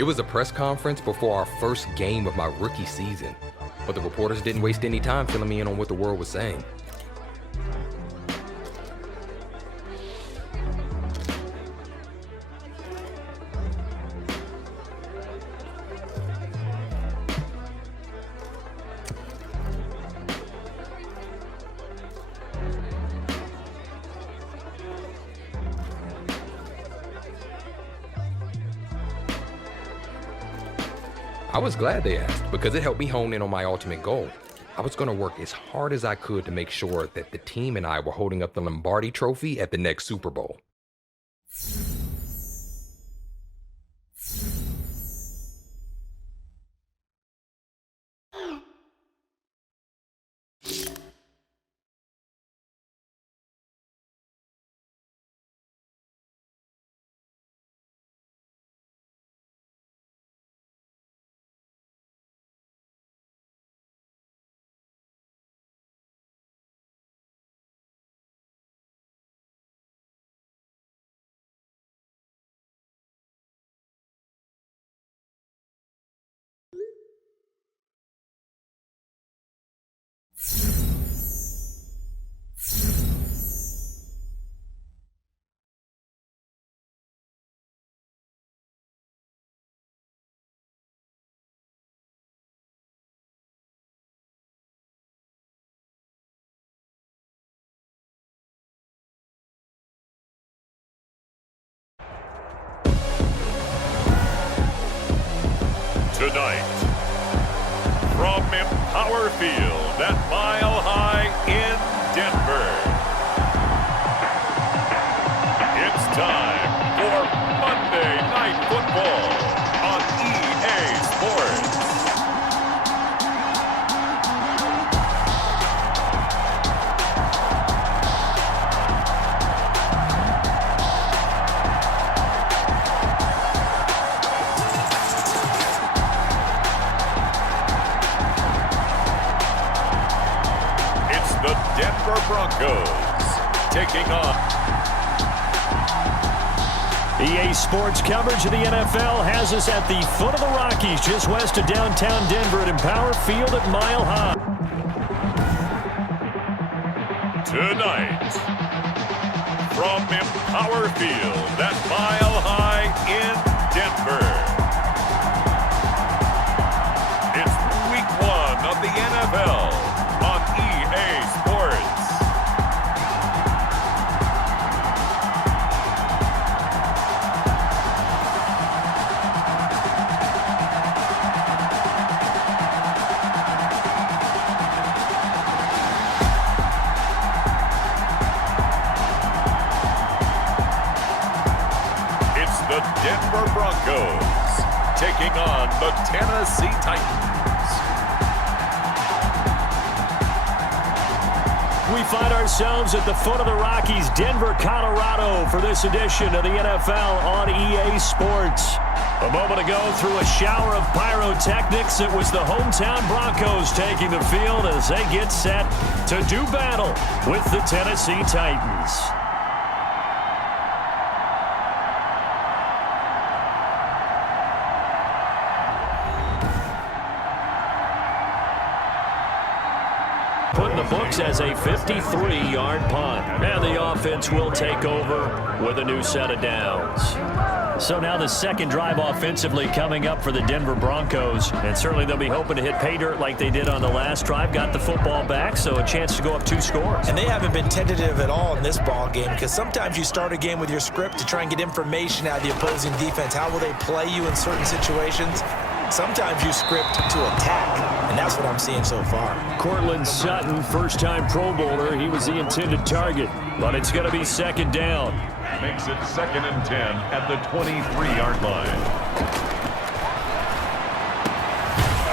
It was a press conference before our first game of my rookie season, but the reporters didn't waste any time filling me in on what the world was saying. I was glad they asked because it helped me hone in on my ultimate goal. I was going to work as hard as I could to make sure that the team and I were holding up the Lombardi Trophy at the next Super Bowl. Tonight, from Empower Field at Mile High in Denver, it's time for Monday Night Football on EA Sports. The Denver Broncos taking on. EA Sports coverage of the NFL has us at the foot of the Rockies, just west of downtown Denver at Empower Field at Mile High. Tonight, from Empower Field at Mile High in Denver, it's Week 1 of the NFL. On EA Sports. It's the Denver Broncos taking on the Tennessee Titans. We find ourselves at the foot of the Rockies, Denver, Colorado, for this edition of the NFL on EA Sports. A moment ago, through a shower of pyrotechnics, it was the hometown Broncos taking the field as they get set to do battle with the Tennessee Titans. Put in the books as a 53-yard punt. And the offense will take over with a new set of downs. So now the second drive offensively coming up for the Denver Broncos. And certainly they'll be hoping to hit pay dirt like they did on the last drive. Got the football back, so a chance to go up 2 scores. And they haven't been tentative at all in this ball game because sometimes you start a game with your script to try and get information out of the opposing defense. How will they play you in certain situations? Sometimes you script to attack, and that's what I'm seeing so far. Cortland Sutton, first-time Pro Bowler. He was the intended target, but it's going to be second down. Makes it 2nd and 10 at the 23-yard line.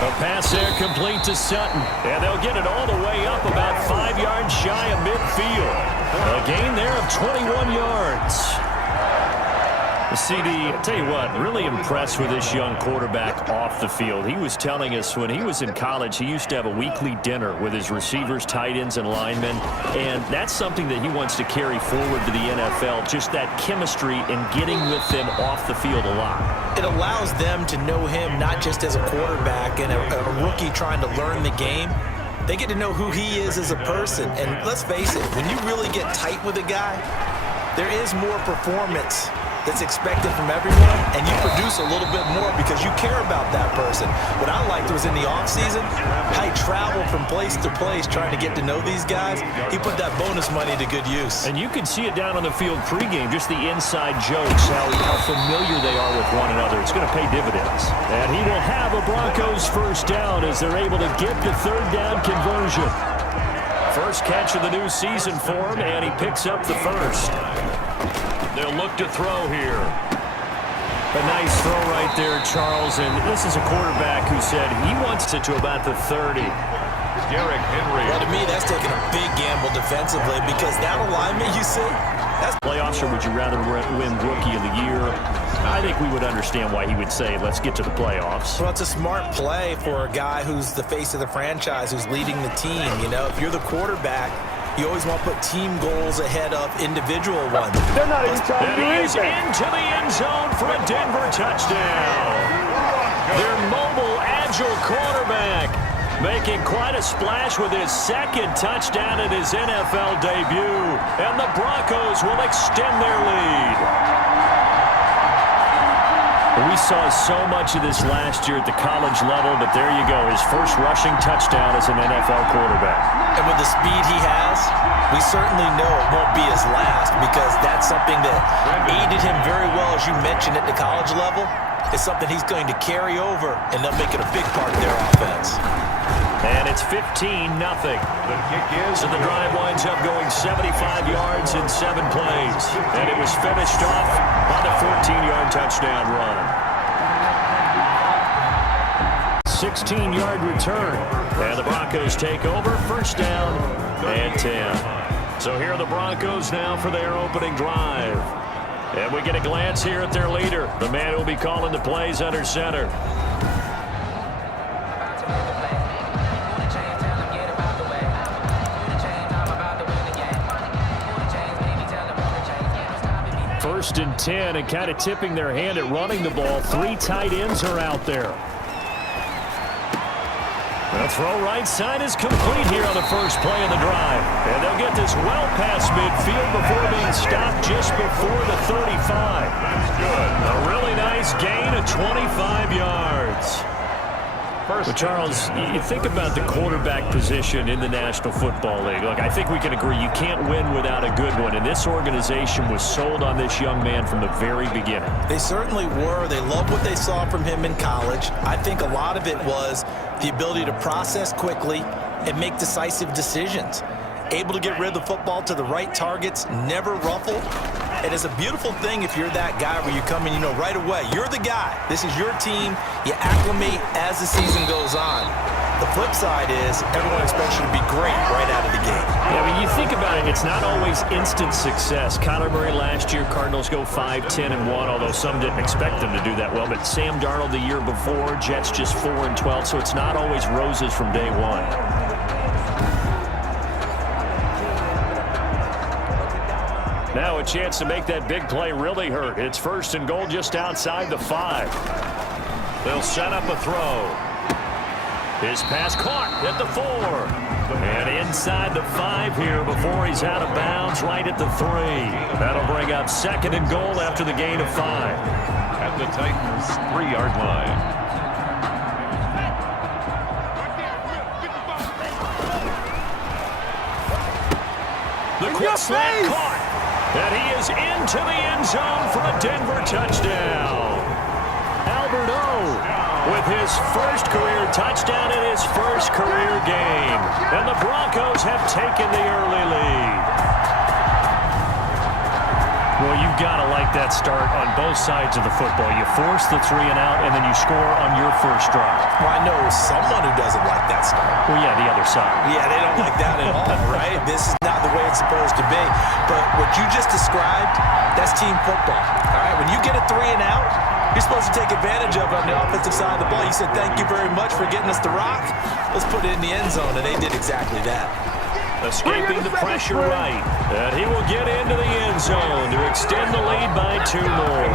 A pass there complete to Sutton, and they'll get it all the way up about 5 yards shy of midfield. A gain there of 21 yards. CD, I tell you what, really impressed with this young quarterback off the field. He was telling us when he was in college, he used to have a weekly dinner with his receivers, tight ends, and linemen, and that's something that he wants to carry forward to the NFL, just that chemistry and getting with them off the field a lot. It allows them to know him not just as a quarterback and a rookie trying to learn the game. They get to know who he is as a person, and let's face it, when you really get tight with a guy, there is more performance that's expected from everyone, and you produce a little bit more because you care about that person. What I liked was in the offseason, how he traveled from place to place trying to get to know these guys. He put that bonus money to good use. And you can see it down on the field pregame, just the inside jokes, how familiar they are with one another. It's going to pay dividends. And he will have a Broncos first down as they're able to get the third down conversion. First catch of the new season for him, and he picks up the first. They'll look to throw here. A nice throw right there, Charles. And this is a quarterback who said he wants it to about the 30. Eryk XL. Well, to me, that's taking a big gamble defensively because that alignment, you see, that's Playoffs, or would you rather win Rookie of the Year? I think we would understand why he would say, let's get to the playoffs. Well, it's a smart play for a guy who's the face of the franchise, who's leading the team. You know, if you're the quarterback, you always want to put team goals ahead of individual ones. They're not even trying to And do he is anything. into the end zone for a Denver touchdown. Their mobile, agile quarterback making quite a splash with his second touchdown in his NFL debut. And the Broncos will extend their lead. We saw so much of this last year at the college level, but there you go, his first rushing touchdown as an NFL quarterback. And with the speed he has, we certainly know it won't be his last because that's something that aided him very well, as you mentioned, at the college level. It's something he's going to carry over, and they'll make it a big part of their offense. And it's 15-0. The kick is So the drive winds up going 75 yards in 7 plays. And it was finished off on the 14-yard touchdown run. 16-yard return. And the Broncos take over. First down and 10. So here are the Broncos now for their opening drive. And we get a glance here at their leader, the man who will be calling the plays under center. First and 10, and kind of tipping their hand at running the ball. 3 tight ends are out there. The throw right side is complete here on the first play of the drive. And they'll get this well past midfield before being stopped just before the 35. That's good. A really nice gain of 25 yards. But Charles, you think about the quarterback position in the National Football League. Look, I think we can agree you can't win without a good one, and this organization was sold on this young man from the very beginning. They certainly were. They loved what they saw from him in college. I think a lot of it was the ability to process quickly and make decisive decisions. Able to get rid of the football to the right targets, never ruffled. And it's a beautiful thing if you're that guy where you come in, you know, right away, you're the guy. This is your team. You acclimate as the season goes on. The flip side is everyone expects you to be great right out of the gate. Yeah, I mean, you think about it, it's not always instant success. Kyler Murray last year, Cardinals go 5-10-1, although some didn't expect them to do that well. But Sam Darnold the year before, Jets just 4-12, so it's not always roses from day one. Now a chance to make that big play really hurt. It's first and goal just outside the 5. They'll set up a throw. His pass caught at the 4. And inside the 5 here before he's out of bounds right at the 3. That'll bring up second and goal after the gain of 5. At the Titans' 3-yard line. The quick slant caught. And he is into the end zone for a Denver touchdown. Albert O with his first career touchdown in his first career game. And the Broncos have taken the early lead. Well, you've You've got to like that start on both sides of the football. You force the 3 and out, and then you score on your first drive. Well, I know someone who doesn't like that start. Well, yeah, the other side. Yeah, they don't like that at all, right? This is not the way it's supposed to be. But what you just described, that's team football. All right, when you get a 3 and out, you're supposed to take advantage of it on the offensive side of the ball. You said, thank you very much for getting us the rock. Let's put it in the end zone, and they did exactly that. Escaping the pressure right. And he will get into the end zone to extend the lead by 2 more.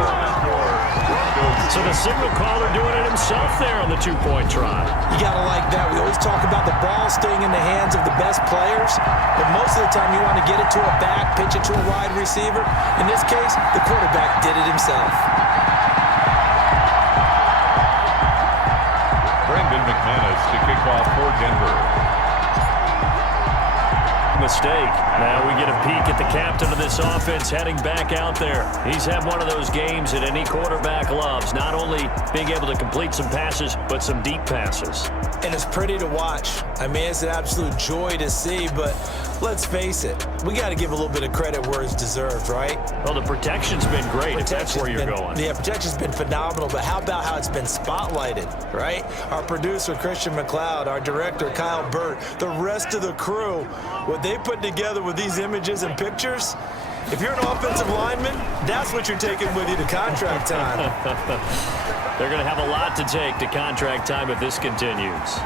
So the signal caller doing it himself there on the 2-point try. You got to like that. We always talk about the ball staying in the hands of the best players, but most of the time you want to get it to a back, pitch it to a wide receiver. In this case, the quarterback did it himself. Brendan McManus to kick off for Denver. Mistake. Now we get a peek at the captain of this offense heading back out there. He's had one of those games that any quarterback loves, not only being able to complete some passes, but some deep passes. And it's pretty to watch. I mean, it's an absolute joy to see, but let's face it, we got to give a little bit of credit where it's deserved, right? Well, the protection's been great, if that's where you're going. Yeah, protection's been phenomenal, but how about how it's been spotlighted, right? Our producer, Christian McLeod, our director, Kyle Burt, the rest of the crew, what they put together with these images and pictures, if you're an offensive lineman, that's what you're taking with you to contract time. They're going to have a lot to take to contract time if this continues.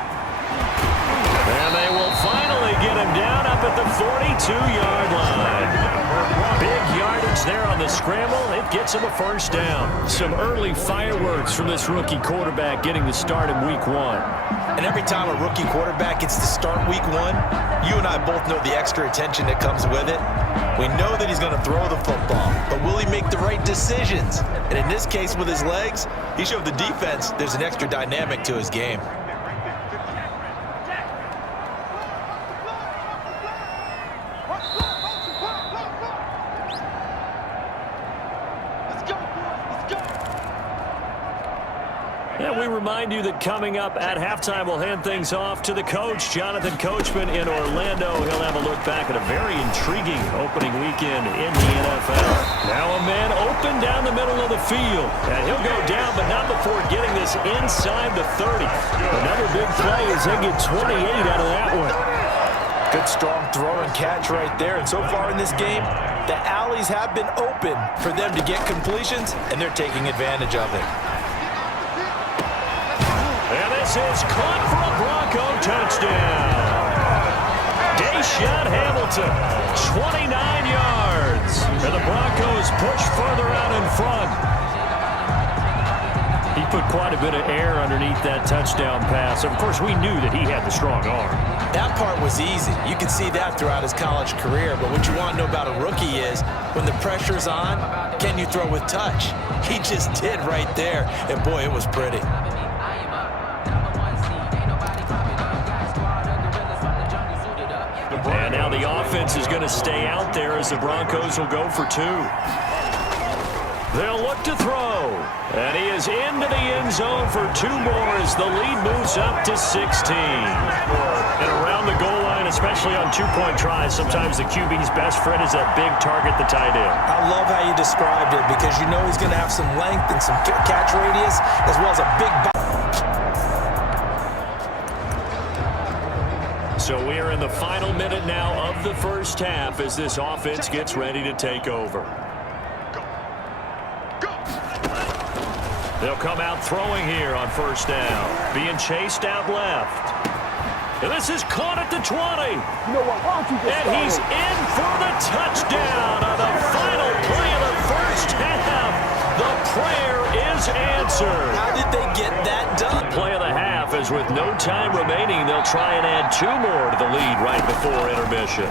And they will finally get him down up at the 42-yard line. Big yardage there on the scramble. It gets him a first down. Some early fireworks from this rookie quarterback getting the start in week 1. And every time a rookie quarterback gets to start week 1, you and I both know the extra attention that comes with it. We know that he's going to throw the football, but will he make the right decisions? And in this case, with his legs, he showed the defense there's an extra dynamic to his game. And we remind you that coming up at halftime, we'll hand things off to the coach, Jonathan Coachman in Orlando. He'll have a look back at a very intriguing opening weekend in the NFL. Now a man open down the middle of the field. And he'll go down, but not before getting this inside the 30. Another big play as they get 28 out of that one. Good strong throw and catch right there. And so far in this game, the alleys have been open for them to get completions, and they're taking advantage of it. And this is caught for a Bronco touchdown. Deshaun Hamilton, 29 yards. And the Broncos push further out in front. He put quite a bit of air underneath that touchdown pass. Of course, we knew that he had the strong arm. That part was easy. You can see that throughout his college career. But what you want to know about a rookie is when the pressure's on, can you throw with touch? He just did right there. And, boy, it was pretty. And now the offense is going to stay out there as the Broncos will go for 2. They'll look to throw. And he is into the end zone for 2 more as the lead moves up to 16. And around the goal line, especially on 2-point tries, sometimes the QB's best friend is that big target, the tight end. I love how you described it because you know he's going to have some length and some catch radius as well as a big body. So we are in the final minute now of the first half as this offense gets ready to take over. They'll come out throwing here on first down. Being chased out left. And this is caught at the 20. And he's in for the touchdown on the final play of the first half. The prayer is answered. How did they get that done? Play of the half is with no time remaining. They'll try and add 2 more to the lead right before intermission.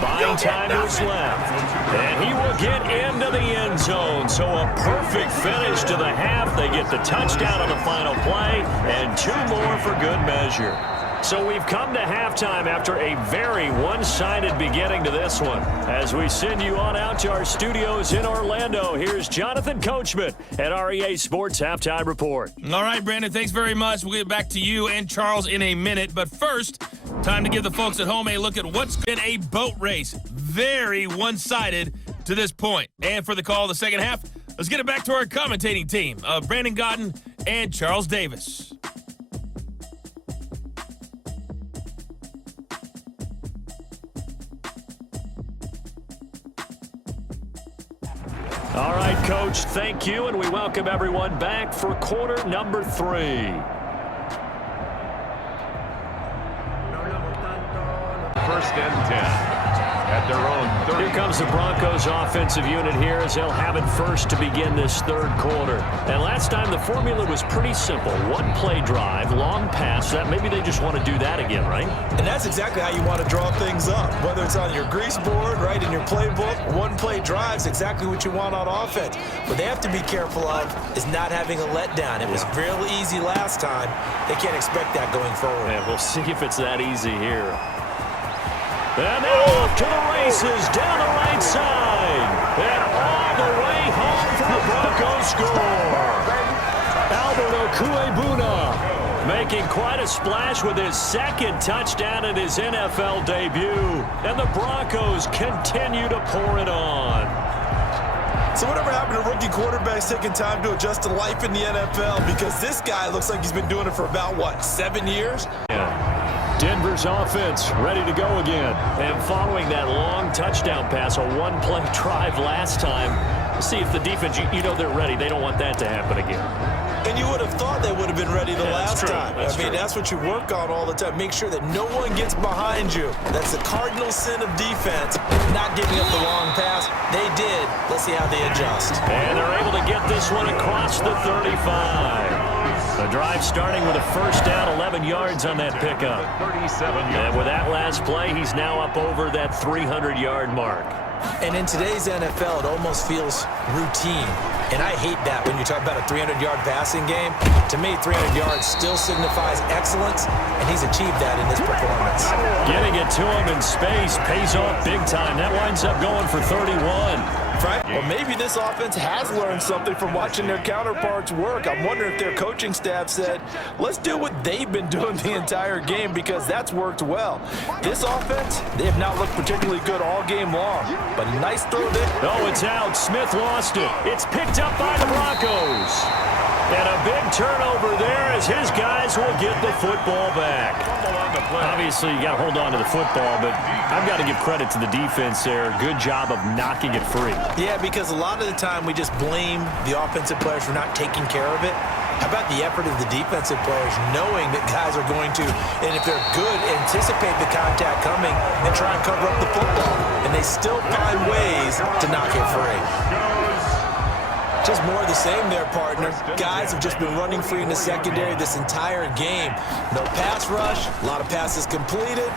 Buying time is left. And he will get into the end zone. So a perfect finish to the half. They get the touchdown on the final play and 2 more for good measure. So we've come to halftime after a very one-sided beginning to this one. As we send you on out to our studios in Orlando, here's Jonathan Coachman at REA Sports Halftime Report. All right, Brandon, thanks very much. We'll get back to you and Charles in a minute. But first, time to give the folks at home a look at what's been a boat race. Very one-sided to this point. And for the call of the second half, let's get it back to our commentating team of Brandon Godden and Charles Davis. All right, Coach, thank you, and we welcome everyone back for quarter number 3. First and 10 at their own 30. Here comes the Broncos offensive unit here as they'll have it first to begin this third quarter. And last time the formula was pretty simple. One play drive, long pass. That maybe they just want to do that again, right? And that's exactly how you want to draw things up. Whether it's on your grease board, right, in your playbook, one play drive is exactly what you want on offense. What they have to be careful of is not having a letdown. It was real easy last time. They can't expect that going forward. And we'll see if it's that easy here. And now off to the races down the right side. And all the way home for the Broncos score. Albert Okuebuna making quite a splash with his second touchdown in his NFL debut. And the Broncos continue to pour it on. So whatever happened to rookie quarterbacks taking time to adjust to life in the NFL? Because this guy looks like he's been doing it for about, what, 7 years? Yeah. Denver's offense ready to go again. And following that long touchdown pass, a one-play drive last time, see if the defense, you know they're ready. They don't want that to happen again. And you would have thought they would have been ready the last time. That's what you work on all the time. Make sure that no one gets behind you. That's the cardinal sin of defense, not giving up the long pass. They did. Let's see how they adjust. And they're able to get this one across the 35. The drive starting with a first down, 11 yards on that pickup. 37 yards. And with that last play, he's now up over that 300-yard mark. And in today's NFL, it almost feels routine. And I hate that when you talk about a 300-yard passing game. To me, 300 yards still signifies excellence, and he's achieved that in this performance. Getting it to him in space pays off big time. That winds up going for 31. Right? Well, maybe this offense has learned something from watching their counterparts work. I'm wondering if their coaching staff said, let's do what they've been doing the entire game, because that's worked well. This offense, they have not looked particularly good all game long. But nice throw there. Oh, it's out. Smith lost it. It's picked up by the Broncos. And a big turnover there as his guys will get the football back. Obviously, you got to hold on to the football, but I've got to give credit to the defense there. Good job of knocking it free. Yeah, because a lot of the time we just blame the offensive players for not taking care of it. How about the effort of the defensive players knowing that guys are going to, and if they're good, anticipate the contact coming and try and cover up the football. And they still find ways to knock it free. Just more of the same there, partner. Guys have just been running free in the secondary this entire game. No pass rush, a lot of passes completed.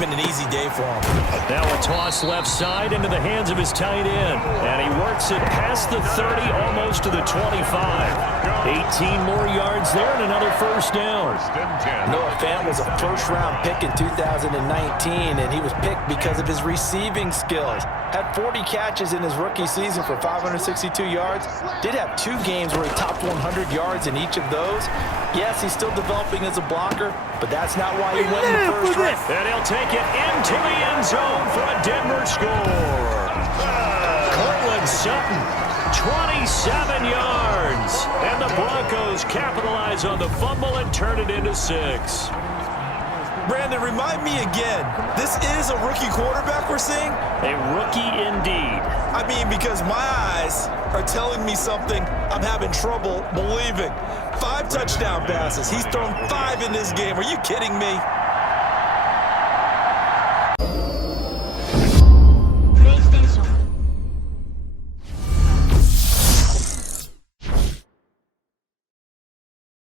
Been an easy day for him. Now a toss left side into the hands of his tight end. And he works it past the 30, almost to the 25. 18 more yards there and another first down. Noah Fant was a first-round pick in 2019, and he was picked because of his receiving skills. Had 40 catches in his rookie season for 562 yards. Did have 2 games where he topped 100 yards in each of those. Yes, he's still developing as a blocker, but that's not why he went in the first round. And he'll take it into the end zone for a Denver score. Cortland Sutton, 27 yards. And the Broncos capitalize on the fumble and turn it into 6. Brandon, remind me again, this is a rookie quarterback we're seeing? A rookie indeed. I mean, because my eyes are telling me something I'm having trouble believing. 5 touchdown passes. He's thrown 5 in this game. Are you kidding me?